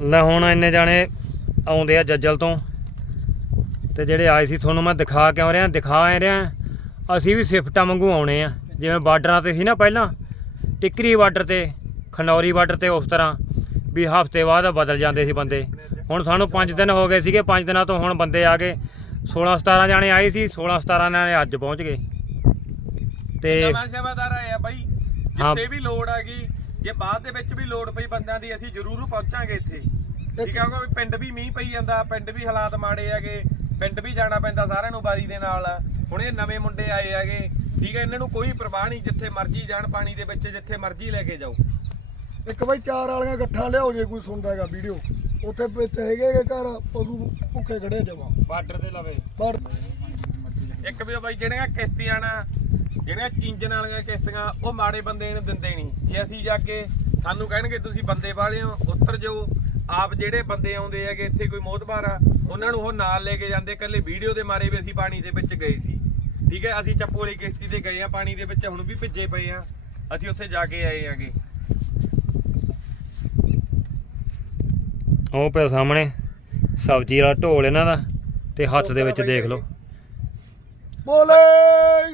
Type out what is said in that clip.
ਲੈ ਹੁਣ ਇੰਨੇ ਜਾਣੇ ਆਉਂਦੇ ਆ ਜੱਜਲ ਤੋਂ। ਤੇ ਜਿਹੜੇ ਆਏ ਸੀ ਤੁਹਾਨੂੰ ਮੈਂ ਦਿਖਾ ਕਿਉਂ ਰਿਹਾ ਦਿਖਾ ਐ ਰਿਹਾ। ਅਸੀਂ ਵੀ ਸਿਫਟਾਂ ਵਾਂਗੂ ਆਉਣੇ ਆ। ਜਿਵੇਂ ਬਾਰਡਰਾਂ ਤੇ ਸੀ ਨਾ ਪਹਿਲਾਂ ਟਿੱਕਰੀ ਬਾਰਡਰ ਤੇ ਖਨੌਰੀ ਬਾਰਡਰ ਤੇ ਉਸ ਤਰ੍ਹਾਂ ਵੀ ਹਫ਼ਤੇ ਬਾਅਦ ਬਦਲ ਜਾਂਦੇ ਸੀ ਬੰਦੇ। ਹੁਣ ਸਾਨੂੰ 5 ਦਿਨ ਹੋ ਗਏ ਸੀਗੇ 5 ਦਿਨਾਂ ਤੋਂ ਹੁਣ ਬੰਦੇ ਆ ਗਏ। 16 17 ਜਾਣੇ ਆਏ ਸੀ 16 17 ਜਾਣੇ ਅੱਜ ਪਹੁੰਚ ਗਏ। ਤੇ ਨਵਾਂ ਸੇਵਾਦਾਰ ਆਏ ਆ ਬਾਈ ਹਾਂ। ਜਿੱਥੇ ਵੀ ਲੋੜ ਆ ਗਈ ਜੇ ਬਾਅਦ ਦੇ ਵਿੱਚ ਵੀ ਲੋੜ ਪਈ ਬੰਦਿਆਂ ਦੀ ਅਸੀਂ ਜ਼ਰੂਰ ਪਹੁੰਚਾਂਗੇ ਇੱਥੇ। ਠੀਕ ਆ ਕਿਉਂਕਿ ਪਿੰਡ ਵੀ ਮੀਂਹ ਪਈ ਜਾਂਦਾ ਪਿੰਡ ਵੀ ਹਾਲਾਤ ਮਾੜੇ ਹੈਗੇ ਪਿੰਡ ਵੀ ਜਾਣਾ ਪੈਂਦਾ ਸਾਰਿਆਂ ਨੂੰ ਬਾਰੀ ਦੇ ਨਾਲ। ਹੁਣ ਇਹ ਨਵੇਂ ਮੁੰਡੇ ਆਏ ਹੈਗੇ ਠੀਕ ਹੈ ਇਹਨਾਂ ਨੂੰ ਕੋਈ ਪਰਵਾਹ ਨਹੀਂ ਜਿੱਥੇ ਮਰਜ਼ੀ ਜਾਣ ਪਾਣੀ ਦੇ ਵਿੱਚ ਜਿੱਥੇ ਮਰਜ਼ੀ ਲੈ ਕੇ ਜਾਓ। ਇੱਕ ਬਾਈ ਚਾਰ ਵਾਲੀਆਂ ਗੱਠਾਂ ਲਿਆਓ ਜੇ ਕੋਈ ਸੁਣਦਾ ਹੈਗਾ ਵੀਡੀਓ। ਉੱਥੇ ਵਿੱਚ ਹੈਗੇ ਘਰ ਪਸ਼ੂ ਭੁੱਖੇ ਖੜੇ ਜਮਾ ਬਾਰਡਰ ਤੇ ਲਵੇ। ਇੱਕ ਵੀ ਬਾਈ ਜਿਹੜੀਆਂ ਕਿਸ਼ਤੀਆਂ ਨਾ ਜਿਹੜੀਆਂ ਇੰਜਨ ਵਾਲੀਆਂ ਕਿਸ਼ਤੀਆਂ ਉਹ ਮਾੜੇ ਬੰਦੇ ਨੂੰ ਦਿੰਦੇ ਨਹੀਂ। ਜੇ ਅਸੀਂ ਜਾ ਕੇ ਸਾਨੂੰ ਕਹਿਣਗੇ ਤੁਸੀਂ ਬੰਦੇ ਵਾਲੇ ਹੋ ਉੱਤਰ ਜਾਓ। ਆਪ ਜਿਹੜੇ ਬੰਦੇ ਆਉਂਦੇ ਹੈਗੇ ਇੱਥੇ ਕੋਈ ਮੋਤਬਾਰ ਆ ਉਹਨਾਂ ਨੂੰ ਉਹ ਨਾਲ ਲੈ ਕੇ ਜਾਂਦੇ। ਇਕੱਲੇ ਵੀਡੀਓ ਦੇ ਮਾਰੇ ਵੀ ਅਸੀਂ ਪਾਣੀ ਦੇ ਵਿੱਚ ਗਏ ਸੀ। ਠੀਕ ਹੈ ਅਸੀਂ ਚੱਪੂ ਵਾਲੀ ਕਿਸ਼ਤੀ ਤੇ ਗਏ ਆ ਪਾਣੀ ਦੇ ਵਿੱਚ ਹੁਣ ਵੀ ਭਿੱਜੇ ਪਏ ਆ ਅਸੀਂ ਉੱਥੇ ਜਾ ਕੇ ਆਏ ਆਂਗੇ ਉਹ ਪਿਆ ਸਾਹਮਣੇ ਸਬਜ਼ੀ ਵਾਲਾ ਢੋਲ ਇਹਨਾਂ ਦਾ ਤੇ ਹੱਥ ਦੇ ਵਿੱਚ ਦੇਖ ਲਓ। ਬੋਲੇ!